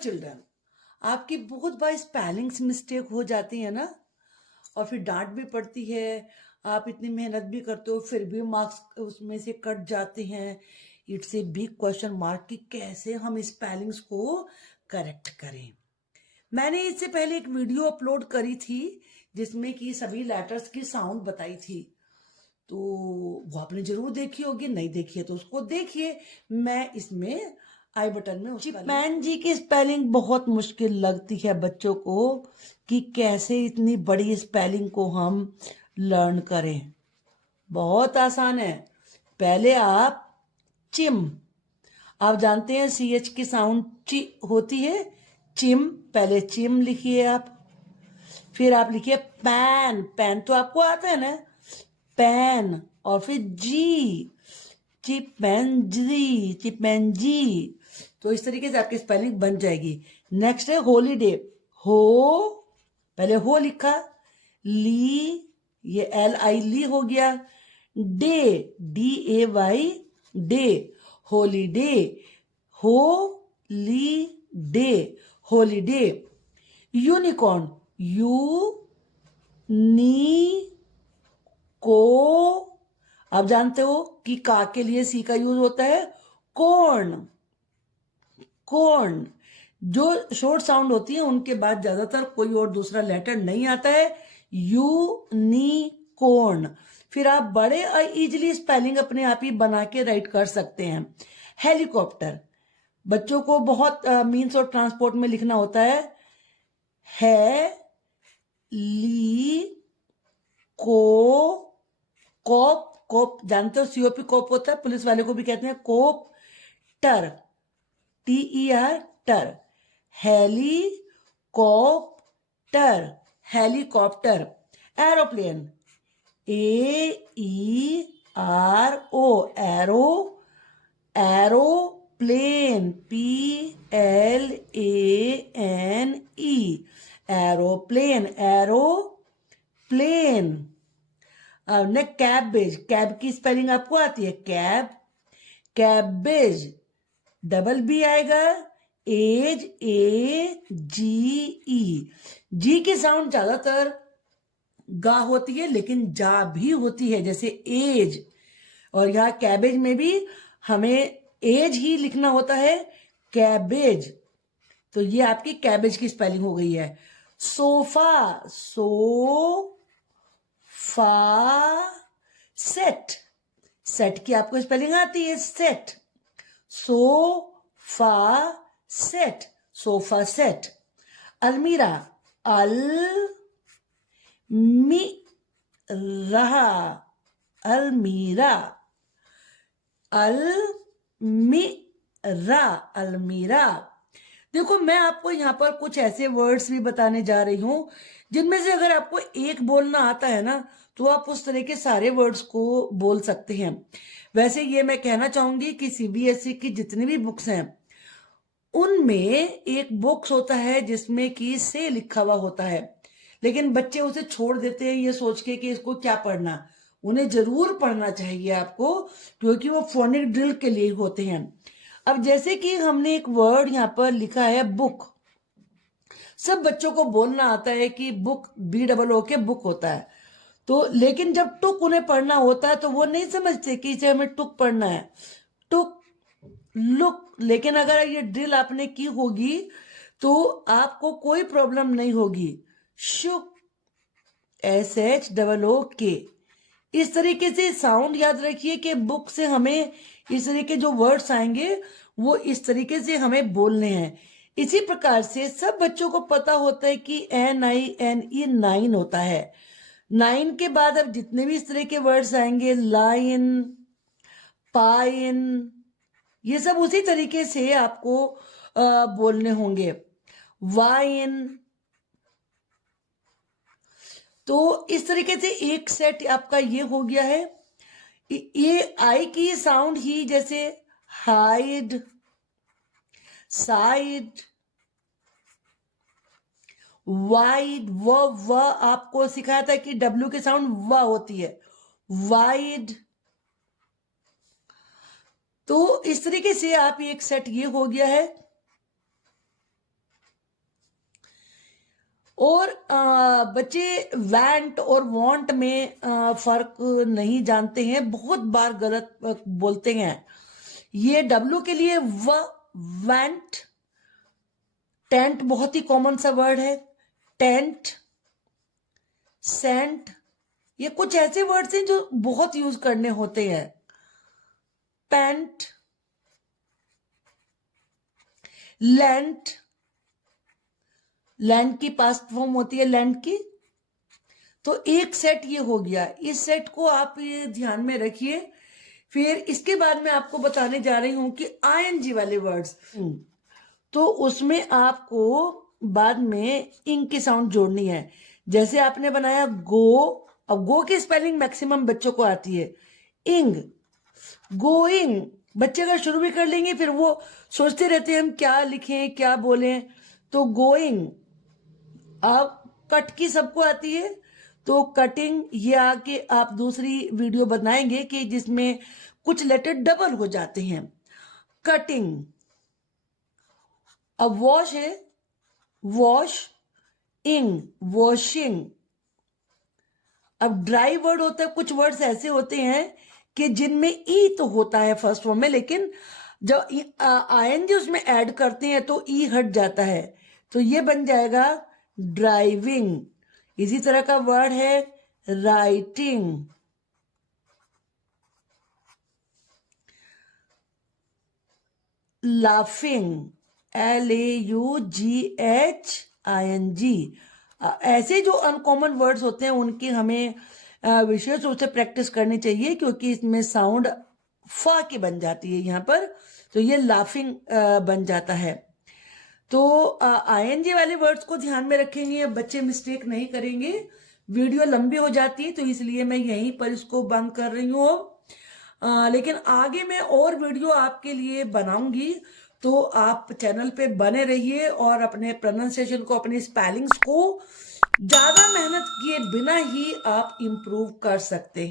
Children, आपकी बहुत बार spellings mistake हो जाती है ना, और फिर डांट भी पड़ती है। आप इतनी मेहनत भी करते हो फिर भी मार्क्स उसमें से कट जाते हैं। It's a big question mark कि कैसे हम स्पेलिंग्स को करेक्ट करें। मैंने इससे पहले एक वीडियो अपलोड करी थी जिसमें कि सभी लेटर्स की साउंड बताई थी, तो वो आपने जरूर देखी होगी, नहीं देखी है तो उसको देखिए। मैं इसमें आई बटन में चिपमैन जी की स्पेलिंग बहुत मुश्किल लगती है बच्चों को कि कैसे इतनी बड़ी स्पेलिंग को हम लर्न करें। बहुत आसान है। पहले आप चिम, आप जानते हैं CH की साउंड ची होती है, चिम, पहले चिम लिखिए आप। फिर आप लिखिए पैन, पैन तो आपको आता है ना, पैन। और फिर जी, चिपैंजी, चिपैंजी। तो इस तरीके से आपकी स्पेलिंग बन जाएगी। नेक्स्ट है हॉलीडे, हो, पहले हो लिखा, ली, ये LI ली हो गया, डे, DAY, डे, हॉलीडे, हो ली डे, हॉलीडे। यूनिकॉर्न, यू नी को, आप जानते हो कि का के लिए सी का यूज होता है, कॉर्न, कॉर्न। जो शॉर्ट साउंड होती है उनके बाद ज्यादातर कोई और दूसरा लेटर नहीं आता है, यूनिकॉर्न। फिर आप बड़े इजीली स्पेलिंग अपने आप ही बना के राइट कर सकते हैं। हेलीकॉप्टर, बच्चों को बहुत मीन्स और ट्रांसपोर्ट में लिखना होता है ली को, कोप, कोप जानते हो, COP कोप होता है, पुलिस वाले को भी कहते हैं कोप, टर, TER, टर, helicopter, helicopter. Aeroplane, AERO, arrow, aeroplane, PLANE, aeroplane, aeroplane. ने कैबेज, कैब की स्पेलिंग आपको आती है, कैब, कैबेज, डबल बी आएगा, एज, AGE। जी की साउंड ज्यादातर गा होती है लेकिन जा भी होती है, जैसे एज। और यहाँ कैबेज में भी हमें एज ही लिखना होता है, कैबेज। तो ये आपकी कैबेज की स्पेलिंग हो गई है। सोफा, फा, सेट, सेट की आपको स्पेलिंग आती है, set, sofa set, sofa set. अलमीरा, अल मी रहा, अलमीरा, अलमीरा, अलमीरा। देखो मैं आपको यहाँ पर कुछ ऐसे वर्ड्स भी बताने जा रही हूं जिनमें से अगर आपको एक बोलना आता है ना तो आप उस तरह के सारे वर्ड्स को बोल सकते हैं। वैसे ये मैं कहना चाहूंगी कि CBSE की जितनी भी बुक्स हैं उनमें एक बॉक्स होता है जिसमें कि से लिखा हुआ होता है, लेकिन बच्चे उसे छोड़ देते हैं ये सोच के कि इसको क्या पढ़ना। उन्हें जरूर पढ़ना चाहिए आपको, क्योंकि वो फोनिक ड्रिल के लिए होते हैं। अब जैसे कि हमने एक वर्ड यहाँ पर लिखा है बुक, सब बच्चों को बोलना आता है कि बुक BOO के बुक होता है, तो लेकिन जब टुक उन्हें पढ़ना होता है तो वो नहीं समझते कि इसे हमें टुक पढ़ना है, टुक, लुक। लेकिन अगर ये ड्रिल आपने की होगी तो आपको कोई प्रॉब्लम नहीं होगी। शुक, SHOOK। इस तरीके से साउंड याद रखिए कि बुक से हमें इस तरह के जो वर्ड्स आएंगे वो इस तरीके से हमें बोलने हैं। इसी प्रकार से सब बच्चों को पता होता है कि NINE 9 होता है। 9 के बाद अब जितने भी इस तरह के वर्ड्स आएंगे, लाइन, पाइन, ये सब उसी तरीके से आपको बोलने होंगे। वाइन। तो इस तरीके से एक सेट आपका ये हो गया है। ये आई की साउंड ही जैसे हाइड, साइड, वाइड, व आपको सिखाया था कि W की साउंड व होती है, वाइड। तो इस तरीके से आप एक सेट ये हो गया है। और बच्चे वैंट और वांट में फर्क नहीं जानते हैं, बहुत बार गलत बोलते हैं। ये डब्ल्यू के लिए वैंट, टेंट बहुत ही कॉमन सा वर्ड है, टेंट, सेंट, ये कुछ ऐसे वर्ड्स हैं जो बहुत यूज करने होते हैं। पेंट, लैंड, लैंड की पास्ट फॉर्म होती है लैंड की। तो एक सेट ये हो गया, इस सेट को आप ये ध्यान में रखिए। फिर इसके बाद मैं आपको बताने जा रही हूं कि आईएनजी वाले वर्ड्स, तो उसमें आपको बाद में इंग की साउंड जोड़नी है। जैसे आपने बनाया गो, अब गो की स्पेलिंग मैक्सिमम बच्चों को आती है, इंग, गोइंग। बच्चे अगर शुरू भी कर लेंगे फिर वो सोचते रहते हैं हम क्या लिखें क्या बोलें, तो गोइंग। अब कट की सबको आती है, तो कटिंग, ये आके आप दूसरी वीडियो बनाएंगे कि जिसमें कुछ लेटर डबल हो जाते हैं, कटिंग। अब वॉश है, वॉश, इंग, वॉशिंग। अब ड्राई वर्ड होता है, कुछ वर्ड्स ऐसे होते हैं कि जिनमें ई तो होता है फर्स्ट फॉर्म में, लेकिन जब आईएनजी उसमें ऐड करते हैं तो ई हट जाता है, तो ये बन जाएगा ड्राइविंग। इसी तरह का वर्ड है राइटिंग, लाफिंग, LAUGHING। ऐसे जो अनकॉमन वर्ड्स होते हैं उनकी हमें विशेष रूप से प्रैक्टिस करनी चाहिए, क्योंकि इसमें साउंड फा की बन जाती है यहाँ पर, तो ये लाफिंग बन जाता है। तो आईएनजी वाले वर्ड्स को ध्यान में रखेंगे, बच्चे मिस्टेक नहीं करेंगे। वीडियो लंबी हो जाती है तो इसलिए मैं यहीं पर इसको बंद कर रही हूँ। लेकिन आगे मैं और वीडियो आपके लिए बनाऊंगी, तो आप चैनल पे बने रहिए और अपने प्रोनाउंसिएशन को, अपने स्पेलिंग्स को ज्यादा मेहनत किए बिना ही आप इम्प्रूव कर सकते हैं।